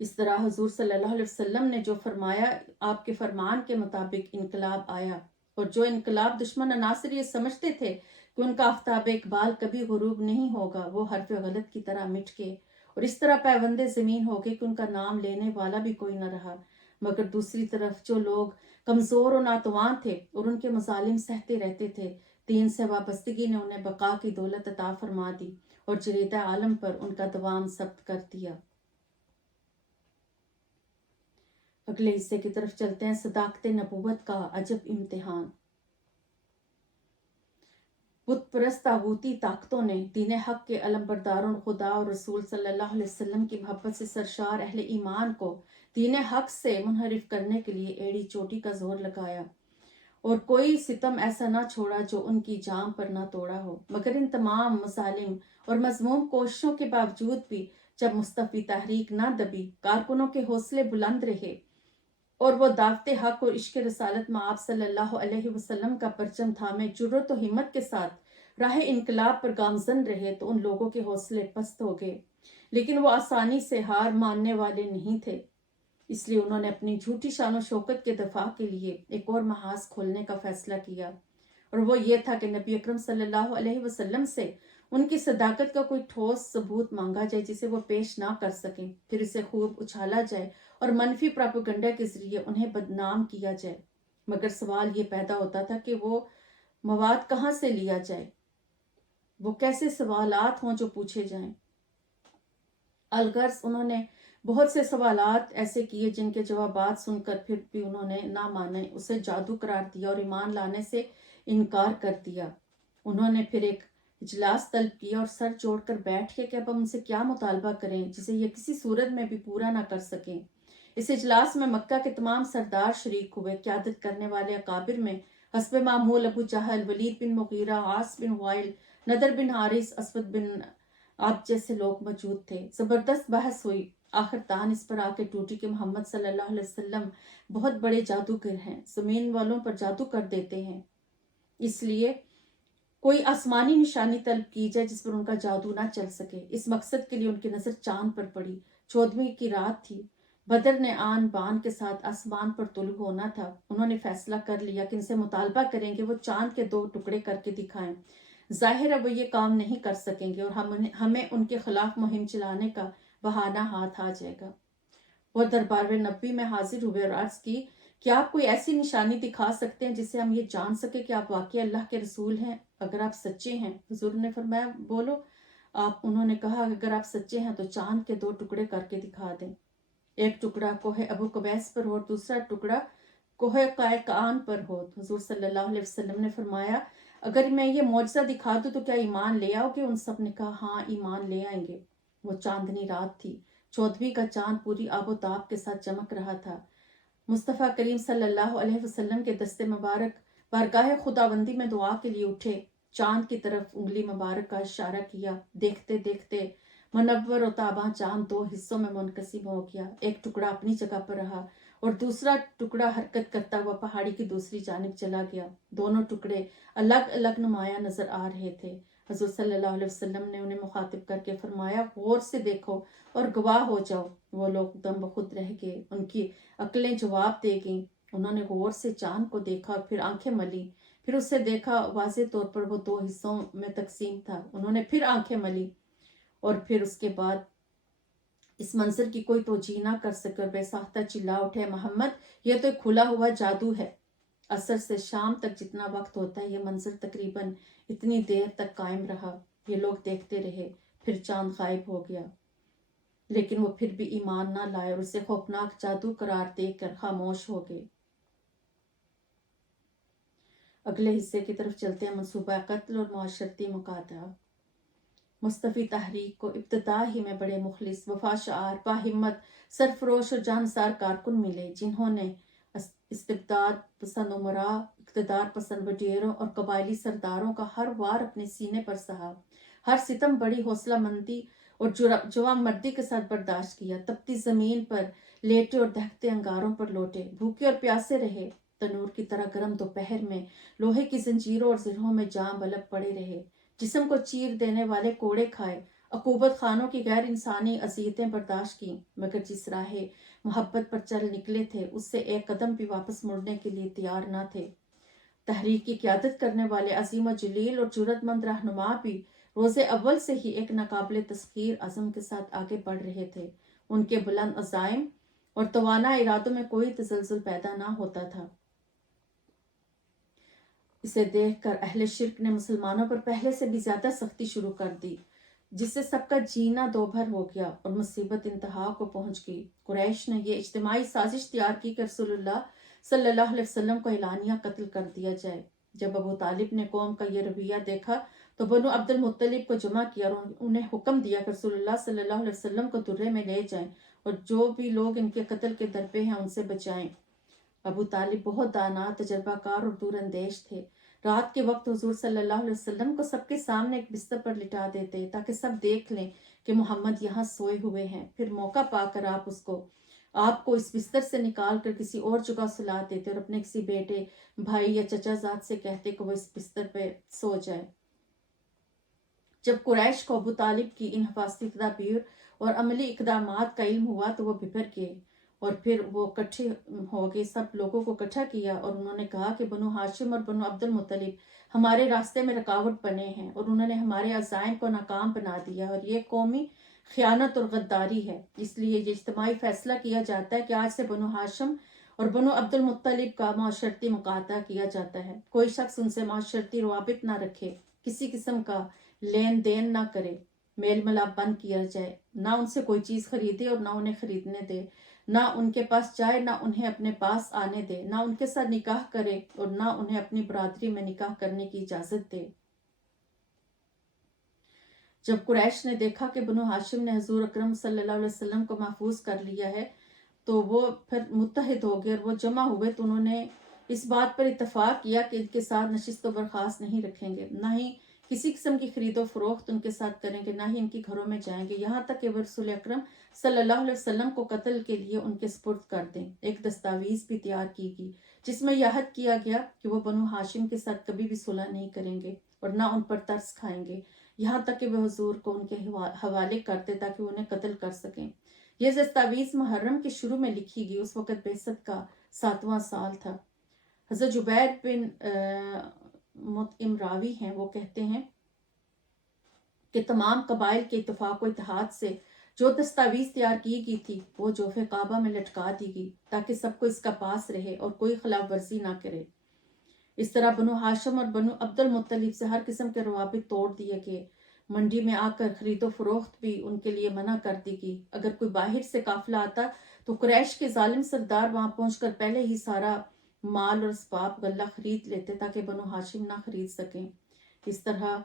اس طرح حضور صلی اللہ علیہ وسلم نے جو فرمایا، آپ کے فرمان کے مطابق انقلاب آیا اور جو انقلاب دشمن عناصر یہ سمجھتے تھے کہ ان کا آفتاب اقبال کبھی غروب نہیں ہوگا، وہ حرف غلط کی طرح مٹ کے اور اس طرح پیوند زمین ہو گئے کہ ان کا نام لینے والا بھی کوئی نہ رہا۔ مگر دوسری طرف جو لوگ کمزور اور ناتوان تھے اور ان کے مظالم سہتے رہتے تھے، دین سے وابستگی نے انہیں بقا کی دولت عطا فرما دی اور جریدہ عالم پر ان کا دوام ثبت کر دیا۔ اگلے حصے کی طرف چلتے ہیں۔ صداقت نبوت کا عجب امتحان۔ بت پرست طاغوتی طاقتوں نے دین حق کے علم برداروں خدا اور رسول صلی اللہ علیہ وسلم کی محبت سے سرشار اہل ایمان کو دین حق سے منحرف کرنے کے لیے ایڑی چوٹی کا زور لگایا اور کوئی ستم ایسا نہ چھوڑا جو ان کی جان پر نہ توڑا ہو۔ مگر ان تمام مظالم اور مذموم کوششوں کے باوجود بھی جب مصطفی تحریک نہ دبی، کارکنوں کے حوصلے بلند رہے اور وہ دعوت حق اور عشق رسالت میں آپ صلی اللہ علیہ وسلم کا پرچم تھامے جرأت و ہمت کے ساتھ راہ انقلاب پر گامزن رہے، تو ان لوگوں کے حوصلے پست ہو گئے، لیکن وہ آسانی سے ہار ماننے والے نہیں تھے۔ اس لیے انہوں نے اپنی جھوٹی شان و شوکت کے دفاع کے لیے ایک اور محاذ کھولنے کا فیصلہ کیا، اور وہ یہ تھا کہ نبی اکرم صلی اللہ علیہ وسلم سے ان کی صداقت کا کوئی ٹھوس ثبوت مانگا جائے جسے وہ پیش نہ کر سکیں، پھر اسے خوب اچھالا جائے اور منفی پراپیگنڈا کے ذریعے انہیں بدنام کیا جائے۔ مگر سوال یہ پیدا ہوتا تھا کہ وہ مواد کہاں سے لیا جائے، وہ کیسے سوالات ہوں جو پوچھے جائیں۔ الغرض انہوں نے بہت سے سوالات ایسے کیے جن کے جوابات سن کر پھر بھی انہوں نے نہ مانے، اسے جادو قرار دیا اور ایمان لانے سے انکار کر دیا۔ انہوں نے پھر ایک اجلاس طلب کیا اور سر جوڑ کر بیٹھ کے کہ اب ہم ان سے کیا مطالبہ کریں جسے یہ کسی صورت میں بھی پورا نہ کر سکیں۔ اس اجلاس میں مکہ کے تمام سردار شریک ہوئے۔ قیادت کرنے والے اکابر میں حسب معمول ابو جہل، ولید بن مغیرہ، عاص بن وائل، نضر بن حارث، اسود بن عبد جیسے لوگ موجود تھے۔ زبردست بحث ہوئی، آخر تان اس پر آ کے ٹوٹی کہ محمد صلی اللہ علیہ وسلم بہت بڑے جادوگر ہیں، زمین والوں پر جادو کر دیتے ہیں، اس لیے کوئی آسمانی نشانی طلب کی جائے جس پر ان کا جادو نہ چل سکے۔ اس مقصد کے لیے ان کی نظر چاند پر پڑی۔ 14ویں کی رات تھی، بدر نے آن بان کے ساتھ آسمان پر طلوع ہونا تھا۔ انہوں نے فیصلہ کر لیا کہ ان سے مطالبہ کریں گے وہ چاند کے 2 ٹکڑے کر کے دکھائیں۔ ظاہر ہے وہ یہ کام نہیں کر سکیں گے اور ہمیں ان کے خلاف مہم چلانے کا بہانہ ہاتھ آ جائے گا۔ وہ دربار نبی میں حاضر ہوئے اور عرض کی کہ آپ کوئی ایسی نشانی دکھا سکتے ہیں جس سے ہم یہ جان سکیں کہ آپ واقعی اللہ کے رسول ہیں اگر آپ سچے ہیں؟ حضور نے فرمایا بولو آپ۔ انہوں نے کہا اگر آپ سچے ہیں تو چاند کے 2 ٹکڑے کر کے دکھا دیں۔ ایک ٹکڑا کوہ ابو قبیس پر ہو اور دوسرا ٹکڑا کوہ قائقان پر ہو۔ حضور صلی اللہ علیہ وسلم نے فرمایا اگر میں یہ معجزہ دکھا دوں تو کیا ایمان لے آؤ گے؟ ان سب نے کہا ہاں ایمان لے آئیں گے۔ وہ چاندنی رات تھی، 14ویں کا چاند پوری آب و تاب کے ساتھ چمک رہا تھا۔ مصطفیٰ کریم صلی اللہ علیہ وسلم کے دست مبارک بارگاہ خداوندی میں دعا کے لیے اٹھے، چاند کی طرف انگلی مبارک کا اشارہ کیا۔ دیکھتے دیکھتے منور و تاباں چاند 2 حصوں میں منقسم ہو گیا۔ ایک ٹکڑا اپنی جگہ پر رہا اور دوسرا ٹکڑا حرکت کرتا ہوا پہاڑی کی دوسری جانب چلا گیا۔ دونوں ٹکڑے الگ الگ نمایاں نظر آ رہے تھے۔ حضور صلی اللہ علیہ وسلم نے انہیں مخاطب کر کے فرمایا غور سے دیکھو اور گواہ ہو جاؤ۔ وہ لوگ دم بخود رہ گئے، ان کی عقلیں جواب دے گئیں۔ انہوں نے غور سے چاند کو دیکھا اور پھر آنکھیں ملی، پھر اسے دیکھا واضح طور پر وہ 2 حصوں میں تقسیم تھا۔ انہوں نے پھر آنکھیں ملی اور پھر اس کے بعد اس منظر کی کوئی توجیہ نہ کر سکے اور بے ساختہ چلا اٹھے محمد یہ تو ایک کھلا ہوا جادو ہے۔ عصر سے شام تک جتنا وقت ہوتا ہے یہ منظر تقریباً اتنی دیر تک قائم رہا۔ یہ لوگ دیکھتے رہے، پھر چاند غائب ہو گیا، لیکن وہ پھر بھی ایمان نہ لائے اور اسے خوفناک جادو قرار دے کر خاموش ہو گئے۔ اگلے حصے کی طرف چلتے ہیں۔ منصوبہ قتل اور معاشرتی مقاطعہ۔ مصطفی تحریک کو ابتدا ہی میں بڑے مخلص، وفا شعار، باہمت، سرفروش اور جانسار کارکن ملے جنہوں نے استبداد پسند امراء، اقتدار پسند وڈیروں اور قبائلی سرداروں کا ہر وار اپنے سینے پر سہا، ہر ستم بڑی حوصلہ مندی اور جوان مردی کے ساتھ برداشت کیا، تپتی زمین پر لیٹے اور دہکتے انگاروں پر لوٹے، بھوکے اور پیاسے رہے، تنور کی طرح گرم دوپہر میں لوہے کی زنجیروں اور زرہوں میں جام بلب پڑے رہے، جسم کو چیر دینے والے کوڑے کھائے، عقوبت خانوں کی غیر انسانی اذیتیں برداشت کیں، مگر جس راہ محبت پر چل نکلے تھے اس سے ایک قدم بھی واپس مڑنے کے لیے تیار نہ تھے۔ تحریک کی قیادت کرنے والے عظیم و جلیل اور جرأت مند رہنما بھی روز اول سے ہی ایک ناقابل تسخیر عزم کے ساتھ آگے بڑھ رہے تھے۔ ان کے بلند عزائم اور توانا ارادوں میں کوئی تزلزل پیدا نہ ہوتا تھا۔ اسے دیکھ کر اہل شرک نے مسلمانوں پر پہلے سے بھی زیادہ سختی شروع کر دی، جس سے سب کا جینا دوبھر ہو گیا اور مصیبت انتہا کو پہنچ گئی۔ قریش نے یہ اجتماعی سازش تیار کی کہ رسول اللہ صلی اللہ علیہ وسلم کو اعلانیہ قتل کر دیا جائے۔ جب ابو طالب نے قوم کا یہ رویہ دیکھا تو بنو عبد المطلب کو جمع کیا اور انہیں حکم دیا کہ رسول اللہ صلی اللہ علیہ وسلم کو درے میں لے جائیں اور جو بھی لوگ ان کے قتل کے درپے ہیں ان سے بچائیں۔ ابو طالب بہت دانا، تجربہ کار اور دور اندیش تھے۔ رات کے وقت حضور صلی اللہ علیہ وسلم کو سب کے سامنے ایک بستر پر لٹا دیتے تاکہ سب دیکھ لیں کہ محمد یہاں سوئے ہوئے ہیں۔ پھر موقع پا کر آپ کو اس بستر سے نکال کر کسی اور جگہ سلا دیتے اور اپنے کسی بیٹے، بھائی یا چچا زاد سے کہتے کہ وہ اس بستر پہ سو جائے۔ جب قریش کو ابو طالب کی ان حفاظتی تدابیر اور عملی اقدامات کا علم ہوا تو وہ بھر گئے اور پھر وہ اکٹھے ہو گئے، سب لوگوں کو اکٹھا کیا اور انہوں نے کہا کہ بنو ہاشم اور بنو عبد المطلب ہمارے راستے میں رکاوٹ بنے ہیں اور انہوں نے ہمارے عزائم کو ناکام بنا دیا اور یہ قومی خیانت اور غداری ہے۔ اس لیے یہ اجتماعی فیصلہ کیا جاتا ہے کہ آج سے بنو ہاشم اور بنو عبد المطلب کا معاشرتی مقاطعہ کیا جاتا ہے۔ کوئی شخص ان سے معاشرتی روابط نہ رکھے، کسی قسم کا لین دین نہ کرے، میل ملاپ بند کیا جائے، نہ ان سے کوئی چیز خریدے اور نہ انہیں خریدنے دے، نہ ان کے پاس جائے، نہ انہیں اپنے پاس آنے دے، نہ ان کے ساتھ نکاح کرے اور نہ انہیں اپنی برادری میں نکاح کرنے کی اجازت دے۔ جب قریش نے دیکھا کہ بنو ہاشم نے حضور اکرم صلی اللہ علیہ وسلم کو محفوظ کر لیا ہے تو وہ پھر متحد ہو گئے اور وہ جمع ہوئے تو انہوں نے اس بات پر اتفاق کیا کہ ان کے ساتھ نشست و برخاست نہیں رکھیں گے، نہ ہی کسی قسم کی خرید و فروخت ان کے ساتھ کریں گے، نہ ہی ان کی گھروں میں جائیں گے، یہاں تک کہ وہ رسول اکرم صلی اللہ علیہ وسلم کو قتل کے لیے ان کے سپرد کر دیں۔ ایک دستاویز بھی تیار کی گئی جس میں یہ عہد کیا گیا کہ وہ بنو ہاشم کے ساتھ کبھی بھی صلح نہیں کریں گے اور نہ ان پر ترس کھائیں گے، یہاں تک کہ وہ حضور کو ان کے حوالے کرتے تاکہ انہیں قتل کر سکیں۔ یہ دستاویز محرم کے شروع میں لکھی گئی، اس وقت بعثت کا 7واں سال تھا۔ حضرت جبیر بن مطعم راوی ہیں، وہ کہتے ہیں کہ تمام قبائل کے اتفاق و اتحاد سے جو دستاویز تیار کی گئی تھی وہ جوف کعبہ میں لٹکا دی گئی تاکہ سب کو اس کا پاس رہے اور کوئی خلاف ورزی نہ کرے۔ اس طرح بنو ہاشم اور بنو عبد المطلب سے ہر قسم کے روابط توڑ دیے گئے۔ منڈی میں آ کر خرید و فروخت بھی ان کے لیے منع کر دی گئی۔ اگر کوئی باہر سے قافلہ آتا تو قریش کے ظالم سردار وہاں پہنچ کر پہلے ہی سارا مال اور اسباب غلہ خرید لیتے تاکہ بنو ہاشم نہ خرید سکیں۔ اس طرح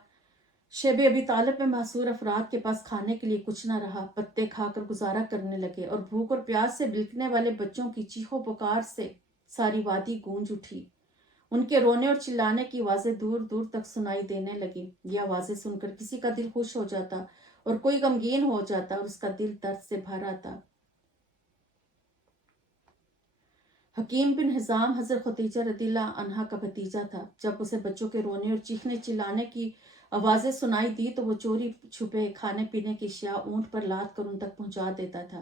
شیب ابی طالب میں محصور افراد کے پاس کھانے کے لیے کچھ نہ رہا، پتے کھا کر گزارا کرنے لگے اور بھوک اور پیاس سے بلکنے والے بچوں کی چیخو پکار سے ساری وادی گونج اٹھی۔ ان کے رونے اور چلانے کی آوازیں دور دور تک سنائی دینے لگی۔ یہ آوازیں سن کر کسی کا دل خوش ہو جاتا اور کوئی غمگین ہو جاتا اور اس کا دل درد سے بھر آتا۔ حکیم بن حزام حضرت خدیجہ رضی اللہ عنہا کا بھتیجا تھا۔ جب اسے بچوں کے رونے اور چیخنے چلانے کی آوازیں سنائی دی تو وہ چوری چھپے کھانے پینے کی اشیاء اونٹ پر لاد کر ان تک پہنچا دیتا تھا۔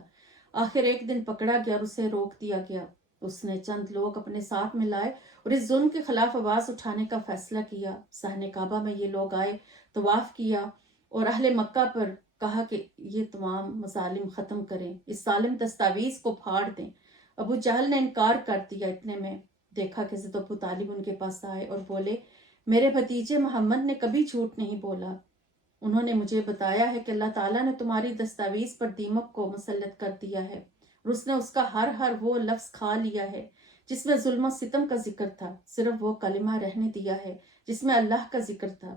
آخر ایک دن پکڑا گیا اور اسے روک دیا گیا۔ اس نے چند لوگ اپنے ساتھ ملائے اور اس ظلم کے خلاف آواز اٹھانے کا فیصلہ کیا۔ صحن کعبہ میں یہ لوگ آئے، طواف کیا اور اہل مکہ پر کہا کہ یہ تمام مظالم ختم کریں، اس ظالم دستاویز کو پھاڑ دیں۔ ابو جہل نے انکار کر دیا۔ اتنے میں دیکھا کہ حضرت ابو طالب ان کے پاس آئے اور بولے، میرے بھتیجے محمد نے کبھی جھوٹ نہیں بولا۔ انہوں نے مجھے بتایا ہے کہ اللہ تعالیٰ نے تمہاری دستاویز پر دیمک کو مسلط کر دیا ہے اور اس نے اس کا ہر وہ لفظ کھا لیا ہے جس میں ظلم و ستم کا ذکر تھا، صرف وہ کلمہ رہنے دیا ہے جس میں اللہ کا ذکر تھا۔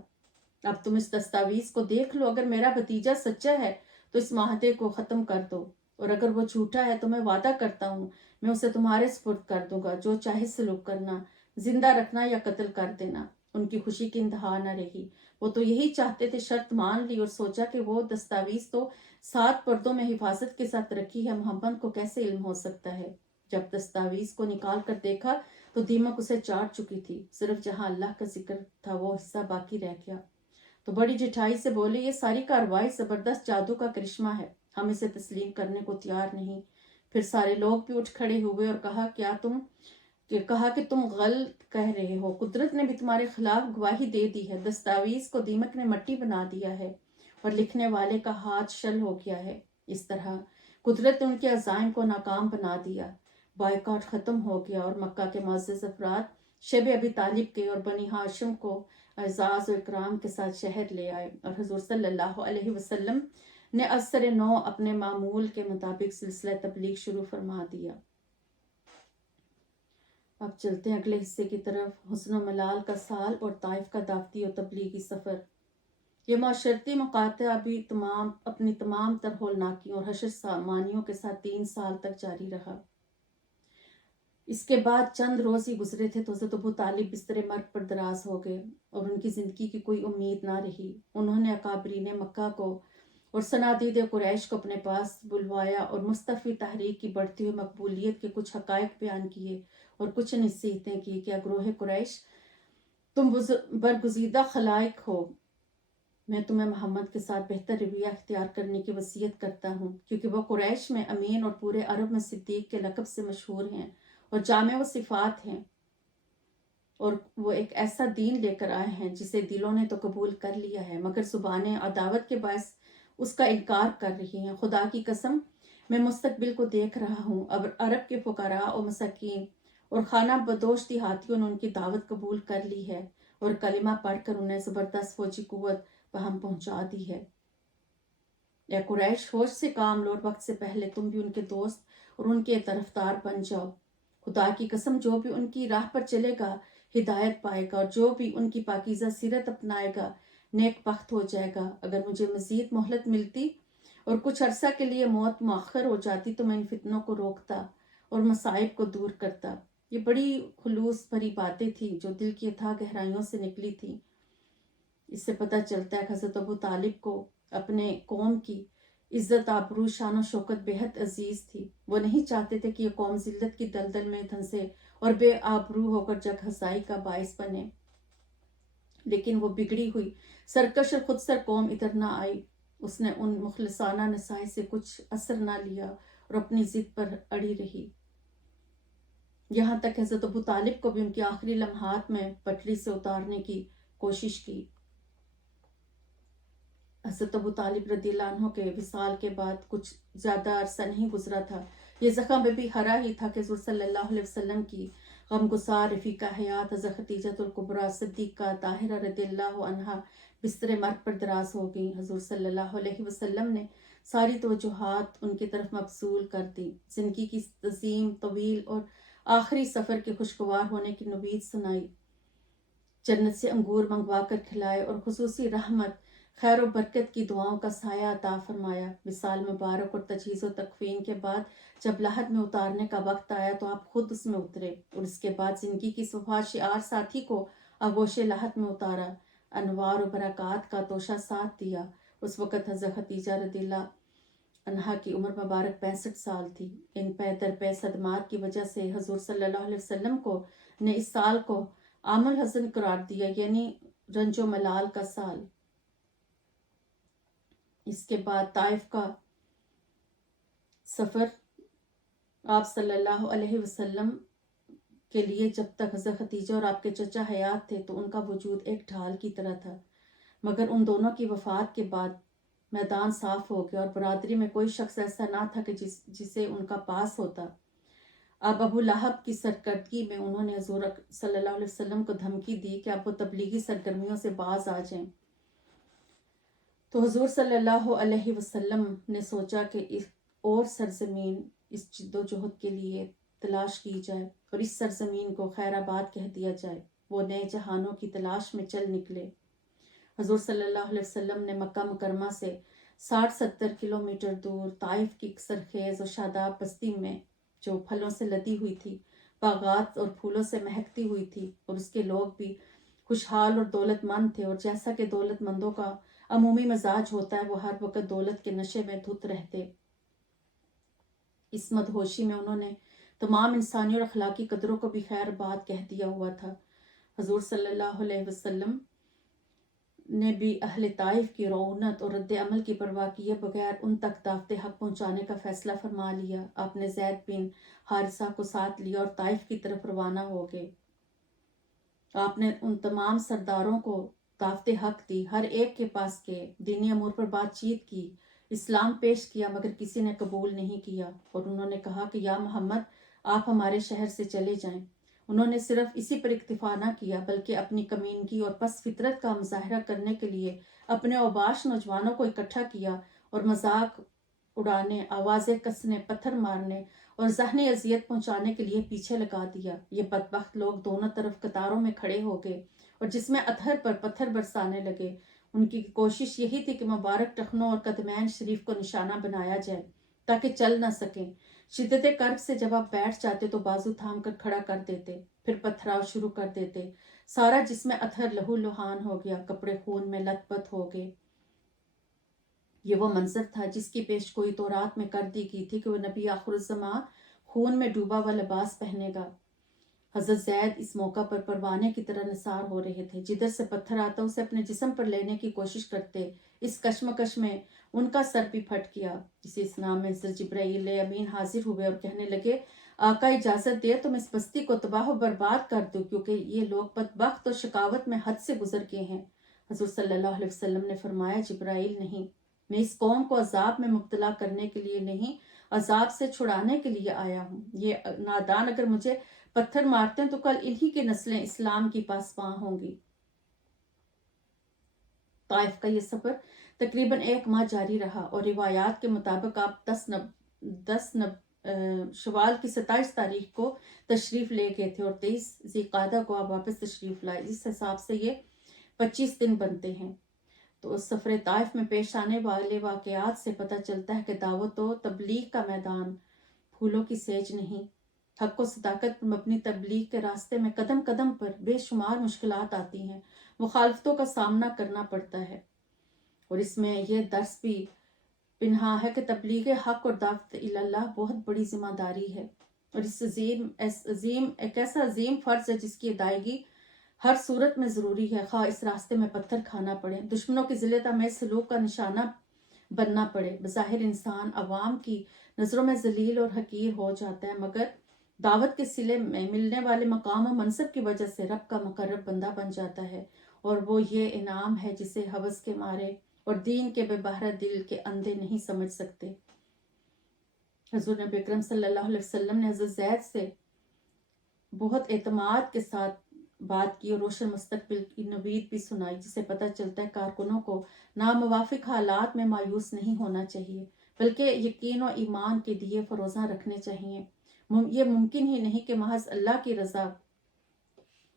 اب تم اس دستاویز کو دیکھ لو، اگر میرا بھتیجا سچا ہے تو اس معاہدے کو ختم کر دو اور اگر وہ جھوٹا ہے تو میں وعدہ کرتا ہوں میں اسے تمہارے سپرد کر دوں گا، جو چاہے سلوک کرنا، زندہ رکھنا یا قتل کر دینا۔ ان کی خوشی کی انتہا نہ رہی، وہ تو یہی چاہتے تھے، شرط مان لی اور سوچا کہ وہ دستاویز تو 7 پردوں میں حفاظت کے ساتھ رکھی ہے، محمد کو کیسے علم ہو سکتا ہے۔ جب دستاویز کو نکال کر دیکھا تو دیمک اسے چاٹ چکی تھی، صرف جہاں اللہ کا ذکر تھا وہ حصہ باقی رہ گیا۔ تو بڑی جٹھائی سے بولے، یہ ساری کارروائی زبردست جادو کا کرشمہ ہے، ہم اسے تسلیم کرنے کو تیار نہیں۔ پھر سارے لوگ بھی اٹھ کھڑے ہوئے اور کہا، کیا تم کہ کہا کہ تم غلط کہہ رہے ہو، قدرت نے بھی تمہارے خلاف گواہی دے دی ہے، دستاویز کو دیمک نے مٹی بنا دیا ہے اور لکھنے والے کا ہاتھ شل ہو گیا ہے۔ اس طرح قدرت نے ان کے عزائم کو ناکام بنا دیا، بائیکاٹ ختم ہو گیا اور مکہ کے معزز افراد شیب ابی طالب کے اور بنی ہاشم کو اعزاز و اکرام کے ساتھ شہر لے آئے، اور حضور صلی اللہ علیہ وسلم نے ازسر نو اپنے معمول کے مطابق سلسلہ تبلیغ شروع فرما دیا۔ اب چلتے ہیں اگلے حصے کی طرف، حسن و ملال کا سال اور طائف کا دعوتی و تبلیغی سفر۔ یہ معاشرتی مقاطعہ بھی اپنی تمام تر ہولناکیوں اور حشر سامانیوں کے ساتھ 3 سال تک جاری رہا۔ اس کے بعد چند روز ہی گزرے تھے تو حضرت ابو طالب بستر مرگ پر دراز ہو گئے اور ان کی زندگی کی کوئی امید نہ رہی۔ انہوں نے اکابرین مکہ کو اور صنادید قریش کو اپنے پاس بلوایا اور مصطفی تحریک کی بڑھتی ہوئی مقبولیت کے کچھ حقائق بیان کیے اور کچھ نصیحتیں کی کہ گروہ قریش، تم برگزیدہ خلائق ہو، میں تمہیں محمد کے ساتھ بہتر رویہ اختیار کرنے کی وصیت کرتا ہوں، کیونکہ وہ قریش میں امین اور پورے عرب میں صدیق کے لقب سے مشہور ہیں اور جامع و صفات ہیں، اور وہ ایک ایسا دین لے کر آئے ہیں جسے دلوں نے تو قبول کر لیا ہے مگر زبانیں عداوت کے باعث اس کا انکار کر رہی ہیں۔ خدا کی قسم، میں مستقبل کو دیکھ رہا ہوں، اب عرب کے فقراء و مساکین اور خانہ بدوش دیہاتیوں نے ان کی دعوت قبول کر لی ہے اور کلمہ پڑھ کر انہیں زبردست فوجی قوت وہاں پہنچا دی ہے۔ اے قریش، ہوش سے کام لو اور وقت سے پہلے تم بھی ان کے دوست اور ان کے طرفدار بن جاؤ۔ خدا کی قسم، جو بھی ان کی راہ پر چلے گا ہدایت پائے گا، اور جو بھی ان کی پاکیزہ سیرت اپنائے گا نیک بخت ہو جائے گا۔ اگر مجھے مزید مہلت ملتی اور کچھ عرصہ کے لیے موت مؤخر ہو جاتی تو میں ان فتنوں کو روکتا اور مصائب کو دور کرتا۔ یہ بڑی خلوص بھری باتیں تھیں جو دل کی اتھاہ گہرائیوں سے نکلی تھیں۔ اس سے پتہ چلتا ہے کہ حضرت ابو طالب کو اپنے قوم کی عزت، آبرو، شان و شوکت بہت عزیز تھی۔ وہ نہیں چاہتے تھے کہ یہ قوم ذلت کی دلدل میں دھنسے اور بے آبرو ہو کر جگ ہنسائی کا باعث بنے، لیکن وہ بگڑی ہوئی سرکش اور خود سر قوم ادھر نہ آئی۔ اس نے ان مخلصانہ نصائح سے کچھ اثر نہ لیا اور اپنی ضد پر اڑی رہی، یہاں تک حضرت ابو طالب کو بھی ان کے آخری لمحات میں پٹری سے اتارنے کی کوشش کی۔ حضرت ابو طالب رضی اللہ عنہ کے وصال کے بعد کچھ زیادہ عرصہ نہیں گزرا تھا، یہ زخم بھی ہرا ہی تھا کہ حضور صلی اللہ علیہ وسلم کی غمگسار رفیقہ حیات حضرت خدیجۃ الکبریٰ صدیقہ طاہرہ رضی اللہ عنہا بستر مرگ پر دراز ہو گئیں۔ حضور صلی اللہ علیہ وسلم نے ساری توجہات ان کی طرف مبذول کر دی، زندگی کی عظیم، طویل اور آخری سفر کے خوشگوار ہونے کی نوید سنائی، جنت سے انگور منگوا کر کھلائے اور خصوصی رحمت، خیر و برکت کی دعاؤں کا سایہ عطا فرمایا۔ وصال مبارک اور تجہیز و تکفین کے بعد جب لحد میں اتارنے کا وقت آیا تو آپ خود اس میں اترے اور اس کے بعد زندگی کی صفحہ شعار ساتھی کو آغوش لحد میں اتارا، انوار و برکات کا توشہ ساتھ دیا۔ اس وقت حضرت خدیجہ رضی اللہ عنہا کی عمر مبارک 65 سال تھی۔ ان پے در پے صدمات کی وجہ سے حضور صلی اللہ علیہ وسلم نے اس سال کو عام الحزن قرار دیا، یعنی رنج و ملال کا سال۔ اس کے بعد طائف کا سفر آپ صلی اللہ علیہ وسلم کے لیے، جب تک حضرت خدیجہ اور آپ کے چچا حیات تھے تو ان کا وجود ایک ڈھال کی طرح تھا، مگر ان دونوں کی وفات کے بعد میدان صاف ہو گیا اور برادری میں کوئی شخص ایسا نہ تھا کہ جسے ان کا پاس ہوتا۔ اب ابو لہب کی سرکردگی میں انہوں نے حضور صلی اللہ علیہ وسلم کو دھمکی دی کہ اب وہ تبلیغی سرگرمیوں سے باز آ جائیں، تو حضور صلی اللہ علیہ وسلم نے سوچا کہ ایک اور سرزمین اس جد و جہد کے لیے تلاش کی جائے اور اس سرزمین کو خیر آباد کہہ دیا جائے۔ وہ نئے جہانوں کی تلاش میں چل نکلے۔ حضور صلی اللہ علیہ وسلم نے مکہ مکرمہ سے 60-70 کلومیٹر دور طائف کی سرخیز اور شاداب بستی میں، جو پھلوں سے لدی ہوئی تھی، باغات اور پھولوں سے مہکتی ہوئی تھی، اور اس کے لوگ بھی خوشحال اور دولت مند تھے، اور جیسا کہ دولت مندوں کا عمومی مزاج ہوتا ہے، وہ ہر وقت دولت کے نشے میں دھت رہتے۔ اس مدہوشی میں انہوں نے تمام انسانی اور اخلاقی قدروں کو بھی خیر بات کہہ دیا ہوا تھا۔ حضور صلی اللہ علیہ وسلم نے بھی اہل طائف کی رعونت اور رد عمل کی پرواہ کیے بغیر ان تک دعوت حق پہنچانے کا فیصلہ فرما لیا۔ آپ نے زید بن حارثہ کو ساتھ لیا اور طائف کی طرف روانہ ہو گئے۔ آپ نے ان تمام سرداروں کو دعوت حق دی، ہر ایک کے پاس گئے، دینی امور پر بات چیت کی، اسلام پیش کیا، مگر کسی نے قبول نہیں کیا، اور انہوں نے کہا کہ یا محمد آپ ہمارے شہر سے چلے جائیں۔ انہوں نے صرف اسی پر اکتفا نہ کیا بلکہ اپنی کمینگی اور پس فطرت کا مظاہرہ کرنے کے لیے اپنے اوباش نوجوانوں کو اکٹھا کیا اور مذاق اڑانے، آوازیں کسنے، پتھر مارنے اور ذہنی اذیت پہنچانے کے لیے پیچھے لگا دیا۔ یہ بدبخت لوگ دونوں طرف قطاروں میں کھڑے ہو گئے اور جس میں اطہر پر پتھر برسانے لگے۔ ان کی کوشش یہی تھی کہ مبارک ٹخنوں اور قدمین شریف کو نشانہ بنایا جائے تاکہ چل نہ سکیں۔ شدت کرب سے جب آپ بیٹھ جاتے تو بازو تھام کر کھڑا کر دیتے، پھر پتھراؤ شروع کر دیتے۔ سارا جسم اطہر لہو لہان ہو گیا، کپڑے خون میں لت پت ہو گئے۔ یہ وہ منظر تھا جس کی پیش گوئی تورات میں کر دی گئی تھی کہ وہ نبی آخر الزماں خون میں ڈوبا ہوا لباس پہنے گا۔ حضرت زید اس موقع پر پروانے کی طرح نثار ہو رہے تھے، جدھر سے پتھر آتا اسے اپنے جسم پر لینے کی کوشش کرتے۔ اس کشمکش میں ان کا سر بھی پھٹ گیا۔ اسی اسنا میں حضرت جبرائیل امین حاضر ہوئے اور کہنے لگے آقا اجازت دے تو میں اس بستی کو تباہ و برباد کر دوں، کیونکہ یہ لوگ بدبخت اور شقاوت میں حد سے گزر گئے ہیں۔ حضور صلی اللہ علیہ وسلم نے فرمایا جبرائیل نہیں، میں اس قوم کو عذاب میں مبتلا کرنے کے لیے نہیں، عذاب سے چھڑانے کے لیے آیا ہوں۔ یہ نادان اگر مجھے پتھر مارتے ہیں تو کل انہی کی نسلیں اسلام کی پاسباں ہوں گی۔ طائف کا یہ سفر تقریباً 1 ماہ جاری رہا اور روایات کے مطابق آپ 10 شوال کی 27 تاریخ کو تشریف لے گئے تھے اور 23 ذی القعدہ کو آپ واپس تشریف لائے۔ اس حساب سے یہ 25 دن بنتے ہیں۔ تو اس سفر طائف میں پیش آنے والے واقعات سے پتہ چلتا ہے کہ دعوت و تبلیغ کا میدان پھولوں کی سیج نہیں۔ حق و صداقت پر مبنی تبلیغ کے راستے میں قدم قدم پر بے شمار مشکلات آتی ہیں، مخالفتوں کا سامنا کرنا پڑتا ہے، اور اس میں یہ درس بھی پنہاں ہے کہ تبلیغ حق اور دعوت اللہ بہت بڑی ذمہ داری ہے، اور ایک ایسا عظیم فرض ہے جس کی ادائیگی ہر صورت میں ضروری ہے، خواہ اس راستے میں پتھر کھانا پڑے، دشمنوں کی ذلت آمیز سلوک کا نشانہ بننا پڑے۔ بظاہر انسان عوام کی نظروں میں ذلیل اور حقیر ہو جاتا ہے، مگر دعوت کے صلے میں ملنے والے مقام و منصب کی وجہ سے رب کا مقرب بندہ بن جاتا ہے، اور وہ یہ انعام ہے جسے ہوس کے مارے اور دین کے بے بہرہ دل کے اندھے نہیں سمجھ سکتے۔ حضور نبی اکرم صلی اللہ علیہ وسلم نے حضرت زید سے بہت اعتماد کے ساتھ بات کی اور روشن مستقبل کی نوید بھی سنائی، جسے پتہ چلتا ہے کارکنوں کو ناموافق حالات میں مایوس نہیں ہونا چاہیے، بلکہ یقین و ایمان کے دیے فروزاں رکھنے چاہیے۔ یہ ممکن ہی نہیں کہ محض اللہ کی رضا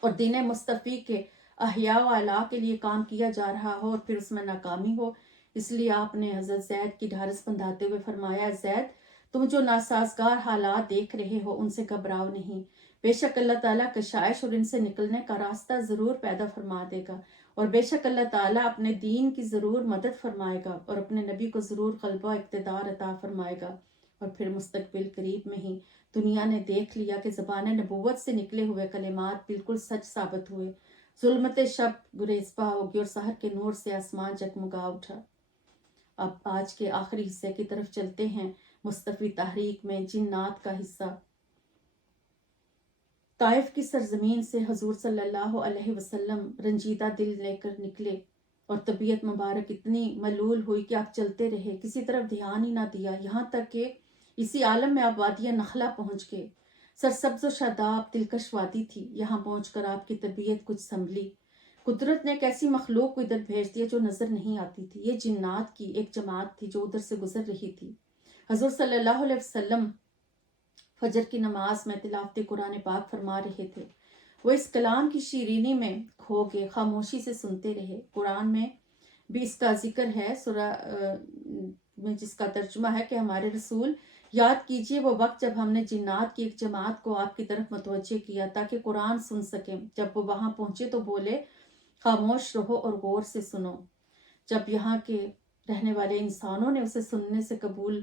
اور دین مصطفی کے احیاء و اعلیٰ کے لیے کام کیا جا رہا ہو اور پھر اس میں ناکامی ہو۔ اس لیے آپ نے حضرت زید کی ڈھارس بندھاتے ہوئے فرمایا زید تم جو ناسازگار حالات دیکھ رہے ہو ان سے گھبراؤ نہیں، بے شک اللہ تعالیٰ کشائش اور ان سے نکلنے کا راستہ ضرور پیدا فرما دے گا، اور بے شک اللہ تعالیٰ اپنے دین کی ضرور مدد فرمائے گا اور اپنے نبی کو ضرور غلبہ و اقتدار عطا فرمائے گا۔ اور پھر مستقبل قریب میں ہی دنیا نے دیکھ لیا کہ زبان نبوت سے نکلے ہوئے کلمات بالکل سچ ثابت ہوئے، ظلمت شب گریزپا ہوگی اور سحر کے نور سے آسمان جگمگا اٹھا۔ اب آج کے آخری حصے کی طرف چلتے ہیں، مصطفی تحریک میں جنات کا حصہ۔ طائف کی سرزمین سے حضور صلی اللہ علیہ وسلم رنجیدہ دل لے کر نکلے اور طبیعت مبارک اتنی ملول ہوئی کہ آپ چلتے رہے، کسی طرف دھیان ہی نہ دیا، یہاں تک کہ اسی عالم میں آپ وادی نخلا پہنچ گئے۔ سرسبز و شاداب دلکش وادی تھی، یہاں پہنچ کر آپ کی طبیعت کچھ سنبھلی۔ قدرت نے ایک ایسی مخلوق کو ادھر بھیج دیا جو نظر نہیں آتی تھی، یہ جنات کی ایک جماعت تھی جو ادھر سے گزر رہی تھی۔ حضور صلی اللہ علیہ وسلم فجر کی نماز میں تلاوت قرآن پاک فرما رہے تھے، وہ اس کلام کی شیرینی میں کھو گئے، خاموشی سے سنتے رہے۔ قرآن میں بھی اس کا ذکر ہے، سورہ میں جس کا ترجمہ ہے کہ ہمارے رسول یاد کیجئے وہ وقت جب ہم نے جنات کی ایک جماعت کو آپ کی طرف متوجہ کیا تاکہ قرآن سن سکیں، جب وہ وہاں پہنچے تو بولے خاموش رہو اور غور سے سنو۔ جب یہاں کے رہنے والے انسانوں نے اسے سننے سے قبول